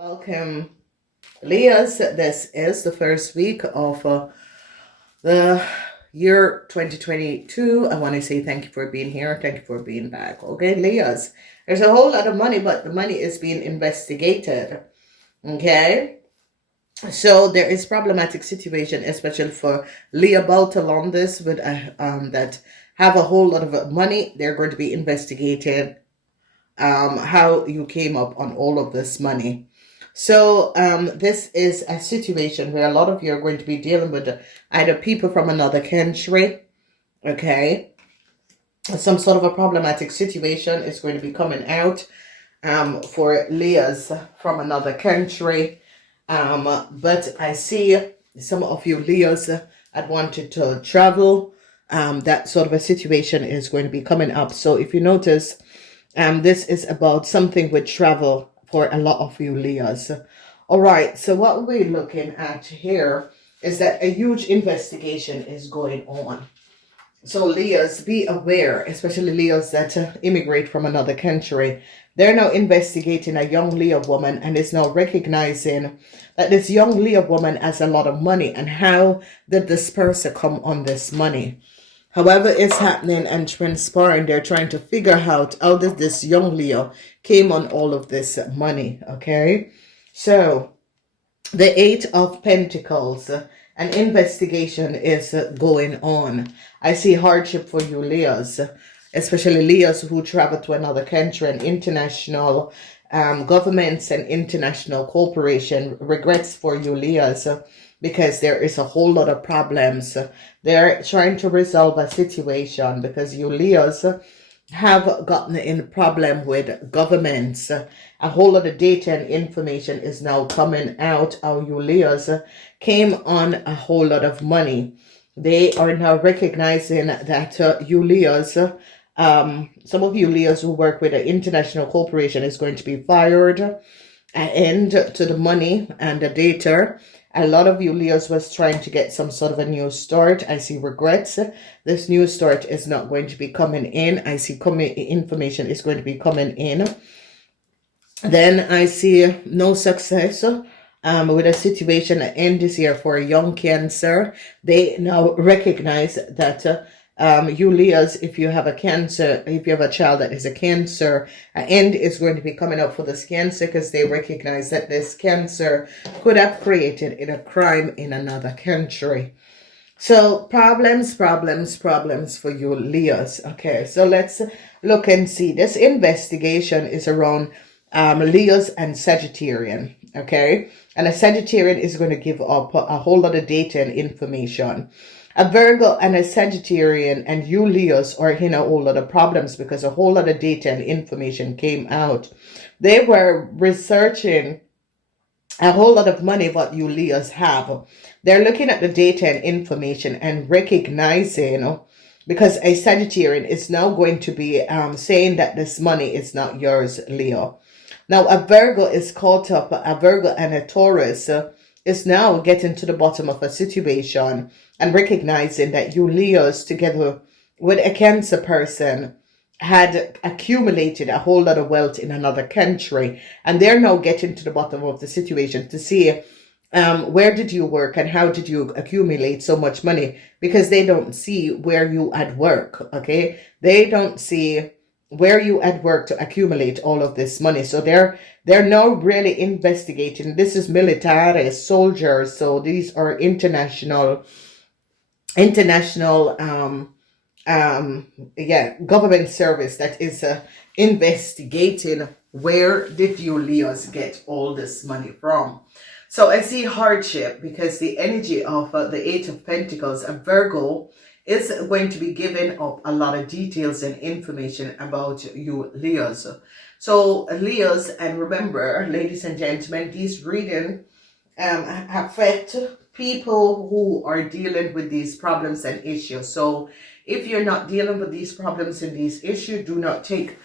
Welcome, Leahs. This is the first week of the year 2022. I want to say thank you for being here. Thank you for being back. Okay, Leahs. There's a whole lot of money, but the money is being investigated. Okay. So there is problematic situation, especially for Leah Baltalondis with that have a whole lot of money. They're going to be investigated how you came up on all of this money. So this is a situation where a lot of you are going to be dealing with either people from another country, okay? Some sort of a problematic situation is going to be coming out for Leahs from another country. But I see some of you Leahs had wanted to travel. That sort of a situation is going to be coming up. So if you notice, this is about something with travel for a lot of you Leahs. All right, so what we're looking at here is that a huge investigation is going on. So Leahs, be aware, especially Leahs that immigrate from another country. They're now investigating a young Leah woman and is now recognizing that this young Leah woman has a lot of money, and how did this person come on this money? However it's happening and transpiring, they're trying to figure out how did this young Leo came on all of this money, okay? So, the Eight of Pentacles, an investigation is going on. I see hardship for you Leos, especially Leos who travel to another country and international governments and international corporation. Regrets for you Leos, because there is a whole lot of problems. They're trying to resolve a situation because you Leos have gotten in problem with governments. A whole lot of data and information is now coming out how you Leos came on a whole lot of money. They are now recognizing that you Leos, some of you Leos who work with an international corporation is going to be fired. An end to the money and the data. A lot of you Leos was trying to get some sort of a new start. I see regrets. This new start is not going to be coming in. I see information is going to be coming in. Then I see no success with a situation at end this year for a young Cancer. They now recognize that you Leos, if you have a Cancer, if you have a child that is a Cancer, an end is going to be coming up for this Cancer because they recognize that this Cancer could have created in a crime in another country. So problems for you Leos. Okay, so let's look and see. This investigation is around Leos and Sagittarian. Okay, and a Sagittarian is going to give up a whole lot of data and information. A Virgo and a Sagittarian and you Leos are in a whole lot of problems because a whole lot of data and information came out. They were researching a whole lot of money what you Leos have. They're looking at the data and information and recognizing, because a Sagittarian is now going to be saying that this money is not yours, Leo. Now a Virgo is caught up, a Virgo and a Taurus is now getting to the bottom of a situation and recognizing that you Leos together with a Cancer person had accumulated a whole lot of wealth in another country, and they're now getting to the bottom of the situation to see where did you work and how did you accumulate so much money, because they don't see where you at work, okay? They don't see where you at work to accumulate all of this money. So they're now really investigating. This is military soldiers, so these are international government service that is investigating where did you Leos get all this money from. So I see hardship because the energy of the Eight of Pentacles, a Virgo, is going to be giving up a lot of details and information about you Leos. So Leos, and remember, ladies and gentlemen, these readings affect people who are dealing with these problems and issues. So if you're not dealing with these problems and these issues, do not take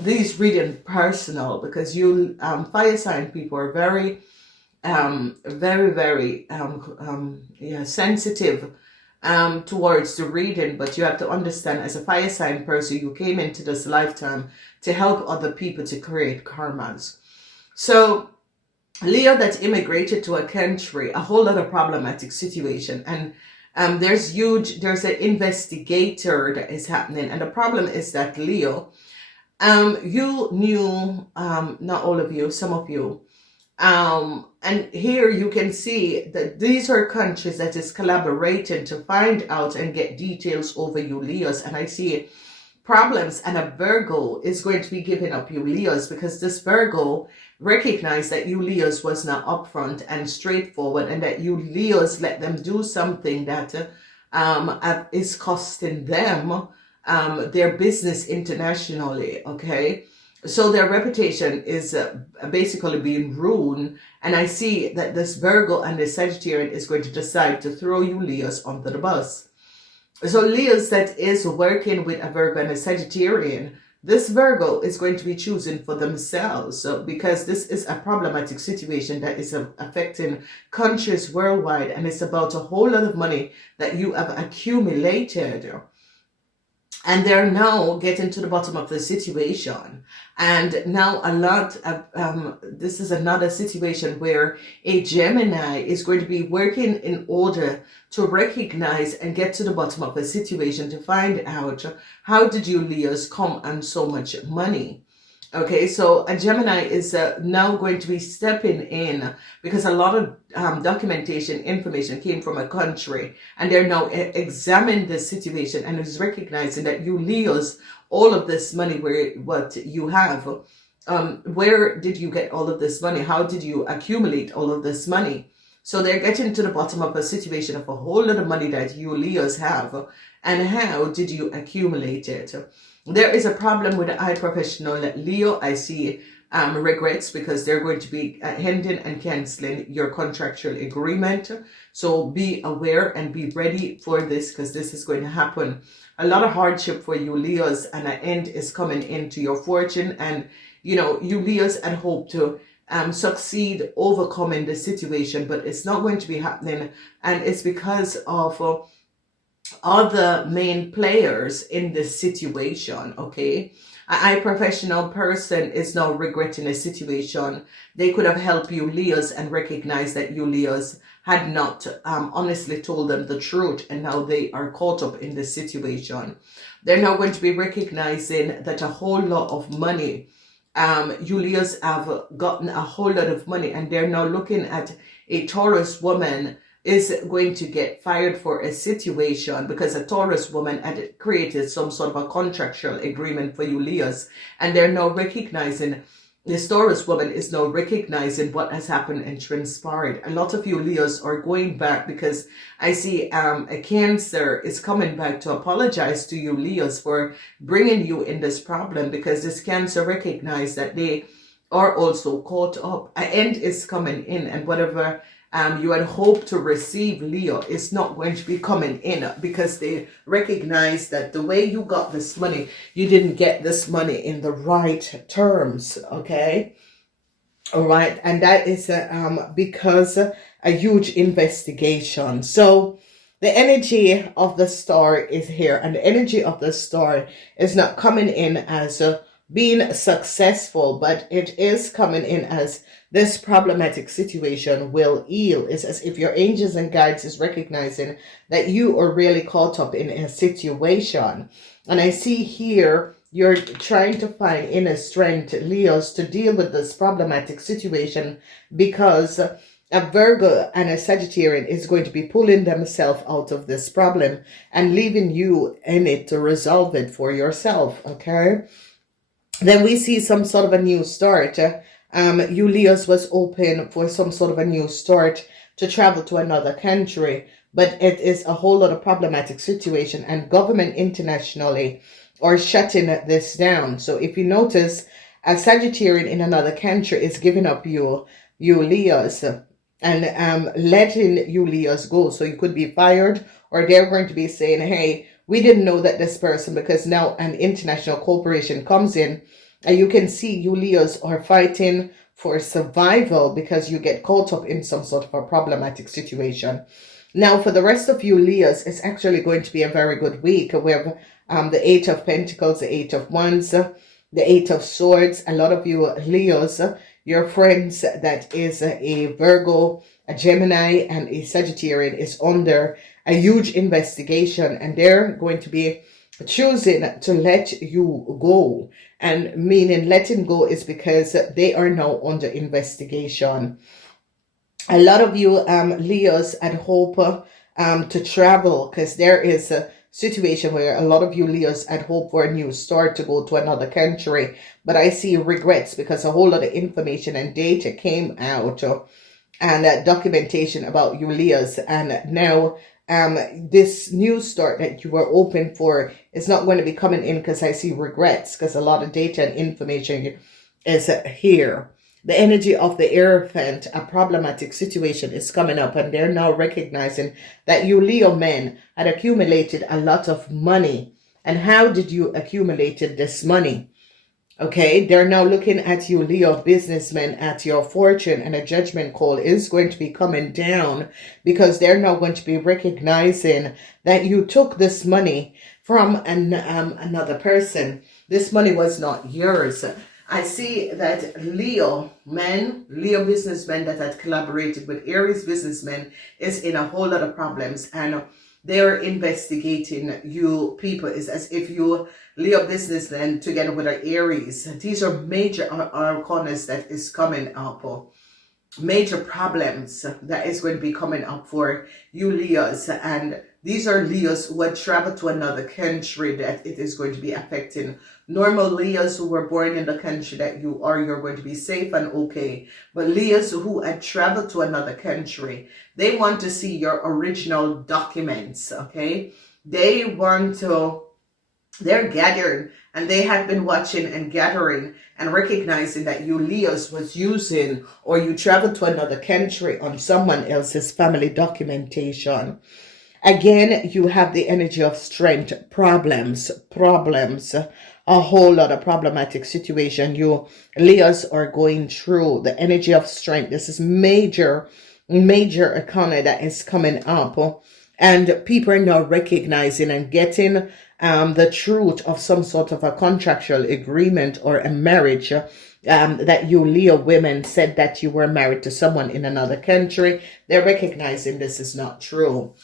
these readings personal, because you fire sign people are very sensitive towards the reading. But you have to understand, as a fire sign person, you came into this lifetime to help other people to create karmas. So Leo that immigrated to a country, a whole lot of problematic situation. And there's an investigator that is happening. And the problem is that Leo, you knew, not all of you, some of you, and here you can see that these are countries that is collaborating to find out and get details over you Leos. And I see problems, and a Virgo is going to be giving up you Leos, because this Virgo recognized that you Leos was not upfront and straightforward, and that you Leos let them do something that is costing them their business internationally. Okay, so their reputation is basically being ruined, and I see that this Virgo and the Sagittarian is going to decide to throw you Leos onto the bus. So Leos that is working with a Virgo and a Sagittarian, this Virgo is going to be choosing for themselves. So because this is a problematic situation that is affecting countries worldwide, and it's about a whole lot of money that you have accumulated. And they're now getting to the bottom of the situation. And now a lot of, this is another situation where a Gemini is going to be working in order to recognize and get to the bottom of the situation, to find out how did you Leos come on so much money. Okay, so a Gemini is now going to be stepping in, because a lot of documentation information came from a country, and they're now examining the situation and is recognizing that you Leos, all of this money, what you have, where did you get all of this money? How did you accumulate all of this money? So they're getting to the bottom of a situation of a whole lot of money that you Leos have, and how did you accumulate it? There is a problem with a high professional Leo. I see regrets, because they're going to be ending and canceling your contractual agreement. So be aware and be ready for this, because this is going to happen. A lot of hardship for you Leos, and an end is coming into your fortune. And you know, you Leos had hoped to succeed overcoming the situation, but it's not going to be happening. And it's because of other main players in this situation. Okay, a high professional person is now regretting a situation. They could have helped you Leos and recognized that you Leos had not honestly told them the truth, and now they are caught up in this situation. They're now going to be recognizing that a whole lot of money, you Leos have gotten a whole lot of money, and they're now looking at a Taurus woman is going to get fired for a situation, because a Taurus woman had created some sort of a contractual agreement for you Leos, and they're now recognizing, this Taurus woman is now recognizing what has happened and transpired. A lot of you Leos are going back, because I see a Cancer is coming back to apologize to you Leos for bringing you in this problem, because this Cancer recognized that they are also caught up. An end is coming in, and whatever you had hoped to receive, Leo, is not going to be coming in, because they recognize that the way you got this money, you didn't get this money in the right terms. Okay, all right, and that is because a huge investigation. So the energy of the star is here, and the energy of the star is not coming in as being successful, but it is coming in as this problematic situation will heal. It's as if your angels and guides is recognizing that you are really caught up in a situation. And I see here you're trying to find inner strength, Leos, to deal with this problematic situation, because a Virgo and a Sagittarian is going to be pulling themselves out of this problem and leaving you in it to resolve it for yourself. Okay, then we see some sort of a new start. You Leos was open for some sort of a new start to travel to another country, but it is a whole lot of problematic situation, and government internationally are shutting this down. So if you notice, a Sagittarian in another country is giving up you Leos and letting you Leos go. So you could be fired, or they're going to be saying, hey, we didn't know that this person, because now an international corporation comes in. And you can see you Leos are fighting for survival, because you get caught up in some sort of a problematic situation. Now, for the rest of you Leos, it's actually going to be a very good week. We have the Eight of Pentacles, the Eight of Wands, the Eight of Swords. A lot of you Leos, your friends that is a Virgo, a Gemini, and a Sagittarian is under a huge investigation, and they're going to be choosing to let you go. And meaning letting go is because they are now under investigation. A lot of you Leos had hope to travel, because there is a situation where a lot of you Leos had hope for a new start to go to another country, but I see regrets because a whole lot of information and data came out and documentation about you Leos, and now this new start that you were open for is not going to be coming in, because I see regrets, because a lot of data and information is here. The energy of the Hierophant, a problematic situation is coming up, and they're now recognizing that you Leo men had accumulated a lot of money. And how did you accumulated this money? Okay, they're now looking at you Leo businessmen, at your fortune, and a judgment call is going to be coming down, because they're now going to be recognizing that you took this money from another person. This money was not yours. I see that Leo men, Leo businessmen that had collaborated with Aries businessmen is in a whole lot of problems, and they're investigating you people. Is as if you Leo businessmen together with our Aries. These are major arcanas that is coming up. Major problems that is going to be coming up for you Leos, and these are Leos who had traveled to another country that it is going to be affecting. Normal Leos who were born in the country that you are, you're going to be safe and okay. But Leos who had traveled to another country, they want to see your original documents, okay? They want to, they're gathered, and they have been watching and gathering and recognizing that you Leos was using, or you traveled to another country on someone else's family documentation. Again, you have the energy of strength, problems, a whole lot of problematic situation you Leos are going through. The energy of strength. This is major economy that is coming up. And people are now recognizing and getting the truth of some sort of a contractual agreement or a marriage. That you Leo women said that you were married to someone in another country. They're recognizing this is not true.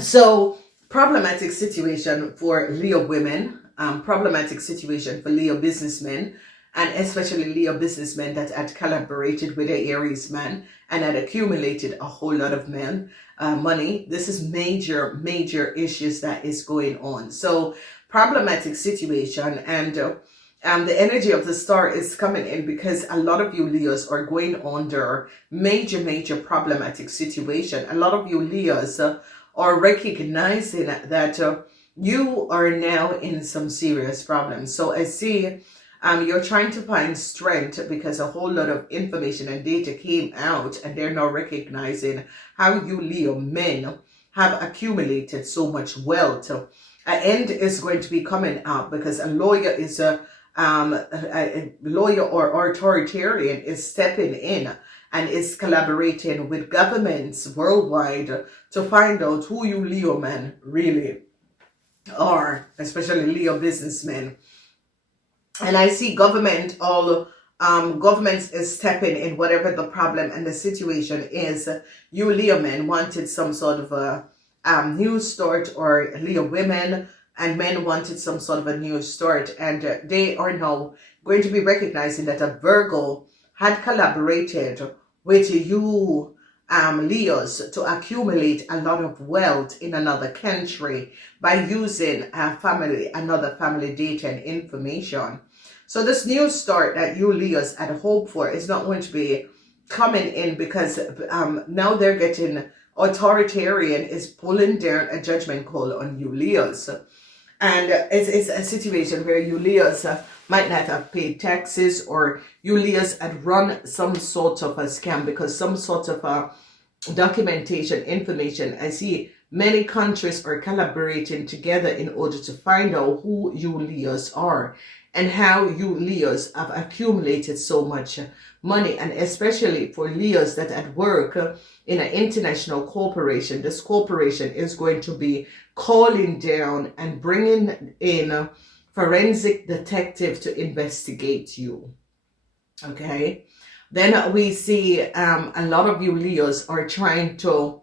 So, problematic situation for Leo women, problematic situation for Leo businessmen, and especially Leo businessmen that had collaborated with the Aries man and had accumulated a whole lot of money. This is major issues that is going on. So, problematic situation, and the energy of the star is coming in because a lot of you Leos are going under major problematic situation. A lot of you Leos are recognizing that you are now in some serious problems. So I see you're trying to find strength because a whole lot of information and data came out, and they're now recognizing how you Leo men have accumulated so much wealth. An end is going to be coming up because a lawyer is a lawyer or authoritarian is stepping in and is collaborating with governments worldwide to find out who you Leo men really are, especially Leo businessmen. And I see governments is stepping in whatever the problem and the situation is. You Leo men wanted some sort of a new start, or Leo women and men wanted some sort of a new start, and they are now going to be recognizing that a Virgo had collaborated with you Leos to accumulate a lot of wealth in another country by using another family data and information. So this new start that you Leos had hoped for is not going to be coming in because now they're getting authoritarian is pulling down a judgment call on you Leos. And it's a situation where you Leos might not have paid taxes, or you Leos had run some sort of a scam because some sort of a documentation information. I see many countries are collaborating together in order to find out who you Leos are and how you Leos have accumulated so much money. And especially for Leos that at work in an international corporation, this corporation is going to be calling down and bringing in a forensic detective to investigate you. Okay. Then we see a lot of you Leos are trying to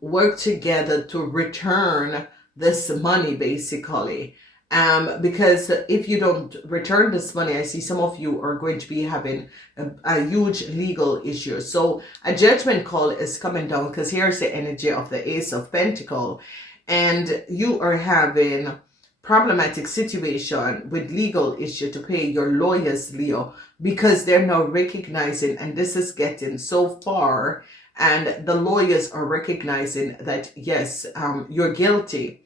work together to return this money, basically. Because if you don't return this money, I see some of you are going to be having a huge legal issue. So a judgment call is coming down, because here's the energy of the Ace of Pentacles, and you are having problematic situation with legal issue to pay your lawyers, Leo, because they're now recognizing, and this is getting so far, and the lawyers are recognizing that yes, you're guilty.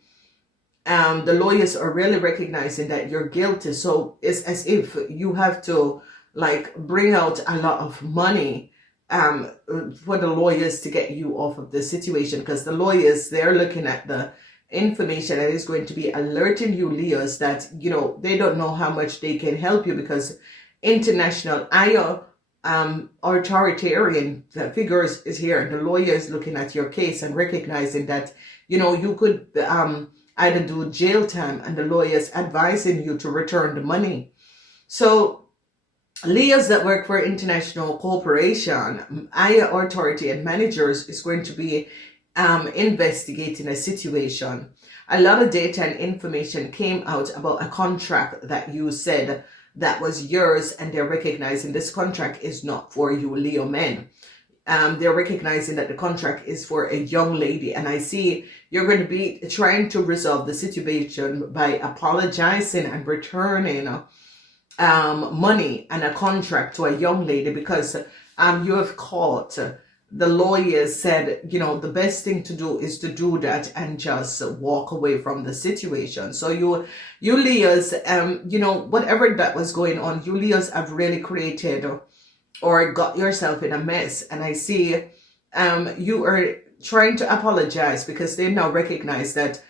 The lawyers are really recognizing that you're guilty. So it's as if you have to like bring out a lot of money for the lawyers to get you off of the situation, because the lawyers, they're looking at the information and is going to be alerting you Leos that, you know, they don't know how much they can help you, because international higher authoritarian figures is here, and the lawyer is looking at your case and recognizing that, you know, you could either do jail time, and the lawyers advising you to return the money. So Leos that work for international corporation, higher authority and managers is going to be investigating a situation. A lot of data and information came out about a contract that you said that was yours, and they're recognizing this contract is not for you Leo men. They're recognizing that the contract is for a young lady, and I see you're going to be trying to resolve the situation by apologizing and returning money and a contract to a young lady, because you have caught the lawyers said, you know, the best thing to do is to do that and just walk away from the situation. So you Leos, you know, whatever that was going on, you Leos have really created or got yourself in a mess. And I see you are trying to apologize because they now recognize that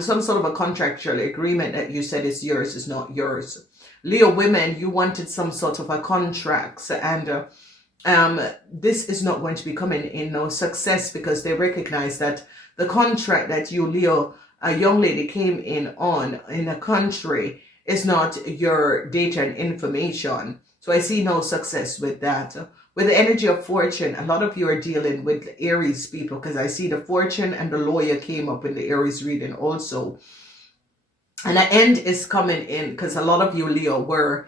some sort of a contractual agreement that you said is yours is not yours. Leo women, you wanted some sort of a contract, and this is not going to be coming in no success, because they recognize that the contract that you Leo, a young lady, came in on in a country is not your data and information. So I see no success with that. With the energy of fortune, a lot of you are dealing with Aries people, because I see the fortune and the lawyer came up in the Aries reading also. And the end is coming in, because a lot of you Leo were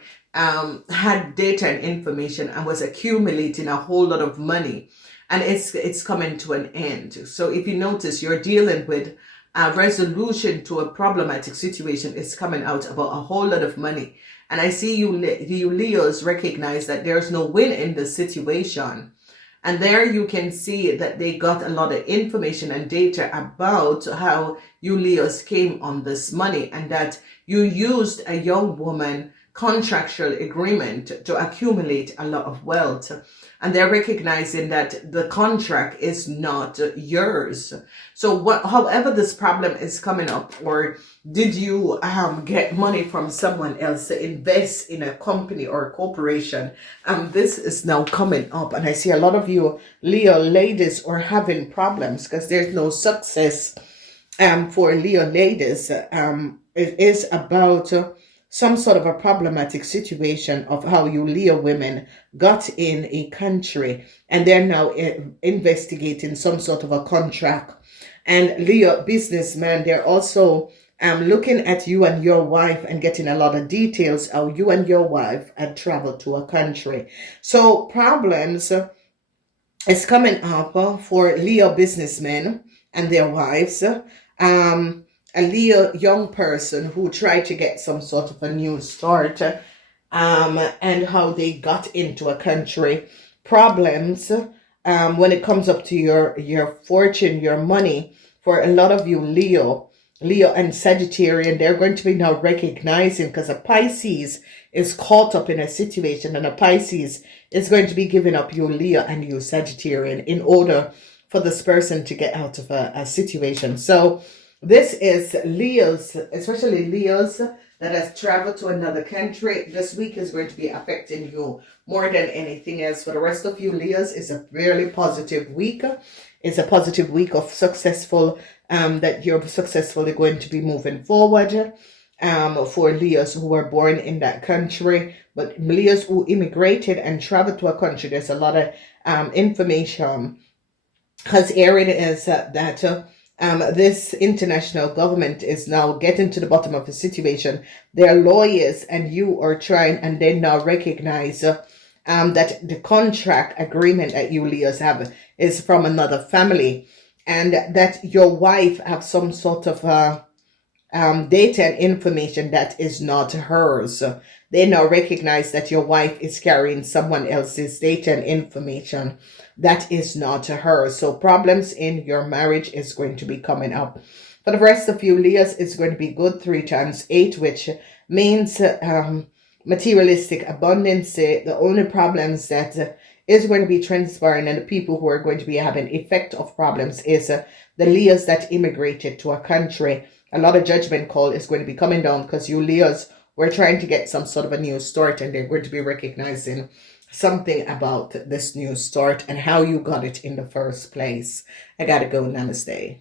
had data and information and was accumulating a whole lot of money, and it's coming to an end. So if you notice, you're dealing with a resolution to a problematic situation. It's coming out about a whole lot of money, and I see you Leos recognize that there's no win in the situation. And there you can see that they got a lot of information and data about how you Leos came on this money, and that you used a young woman contractual agreement to accumulate a lot of wealth. And they're recognizing that the contract is not yours. So however this problem is coming up, or did you get money from someone else to invest in a company or a corporation, this is now coming up. And I see a lot of you Leo ladies are having problems because there's no success for Leo ladies. It is about some sort of a problematic situation of how you Leo women got in a country, and they're now investigating some sort of a contract. And Leo businessmen, they're also looking at you and your wife and getting a lot of details how you and your wife had traveled to a country. So problems is coming up for Leo businessmen and their wives. A Leo young person who tried to get some sort of a new start, and how they got into a country. Problems when it comes up to your fortune, your money. For a lot of you Leo and Sagittarian, they're going to be now recognizing, because a Pisces is caught up in a situation, and a Pisces is going to be giving up you Leo and you Sagittarian in order for this person to get out of a situation. So this is Leos, especially Leos that has traveled to another country. This week is going to be affecting you more than anything else. For the rest of you Leos, it's a really positive week. It's a positive week of successful, that you're successfully going to be moving forward. for Leos who were born in that country. But Leos who immigrated and traveled to a country, there's a lot of information, because here it is that this international government is now getting to the bottom of the situation. Their lawyers and you are trying, and they now recognize that the contract agreement that you Leos have is from another family, and that your wife have some sort of data and information that is not hers. They now recognize that your wife is carrying someone else's data and information that is not hers. So problems in your marriage is going to be coming up. For the rest of you, Leos, it's going to be good 3 times 8, which means materialistic abundance. The only problems that is going to be transpiring, and the people who are going to be having effect of problems, is the Leos that immigrated to a country. A lot of judgment call is going to be coming down, because you Leos were trying to get some sort of a new start, and they're going to be recognizing something about this new start and how you got it in the first place. I gotta go. Namaste.